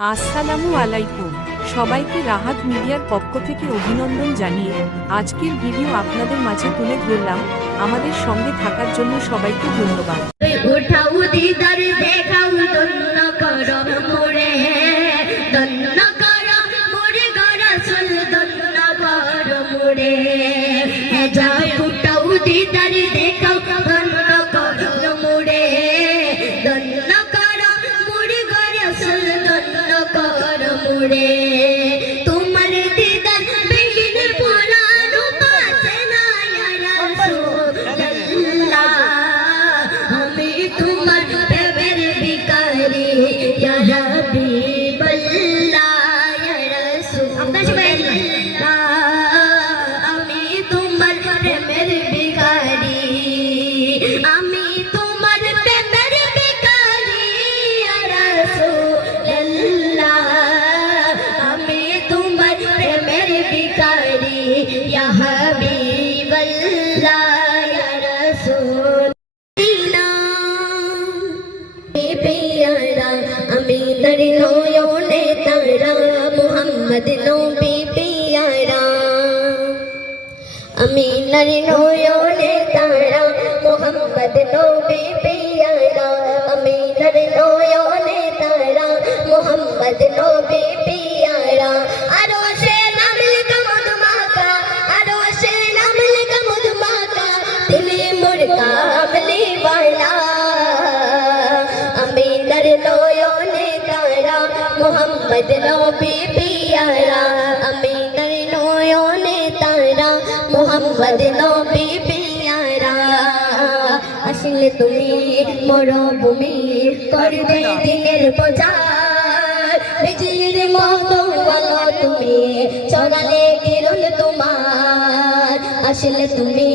আসসালামু আলাইকুম সবাইকে রাহাত মিডিয়ার পক্ষ থেকে অভিনন্দন জানিয়ে আজকের ভিডিও আপনাদের মাঝে তুলে ধরলাম। আমাদের সঙ্গে থাকার জন্য সবাইকে ধন্যবাদ। উঠাও দিদার দেখাও দন্ন করো মোরে দন্ন করো মোরে গরাসুল দন্ন করো মোরে যা উঠাও দিদার দেখাও দন্ন করো মোরে দন্ন করো মোরে গরাসুল দন্ন করো মোরে তোমার দিদার বেহিন পুরানো পাছে না ইয়া রাসূলুল্লাহ আমি তোমার প্রেমের ভিখারি ইয়া হাবিবাল্লাহ ইয়া রাসূলুল্লাহ আমি তোমার প্রেমের ভিখারি আমি তোমার প্রেমের ভিখারি ইয়া রাসূলুল্লাহ আমি তোমার প্রেমের ভিখারি ইয়া হাবিবাল্লাহ ইয়া রাসূল আমি নয়নে তারা মুহাম্মদ নবী পিয়ারা আমি নয়নে তারা মুহাম্মদ নবী পিয়ারা আমি নয়নে তারা মুহাম্মদ নবী পিয়ারা আরো সে নাম লেখা মধুমাকা আরো সে নাম লেখা মধুমাকা দিলে মোর কামলি वाला আমি নয়নে তারা মুহাম্মদ নবী পিয়ারা আমি নয়নে তারা মুহাম্মদ নবী পিয়ারা আসলে তুমি মরুভূমি করবে দিনের প্রচার বিজলির মতো আলো তুমি ছড়ালে কিরণ তোমার আসলে তুমি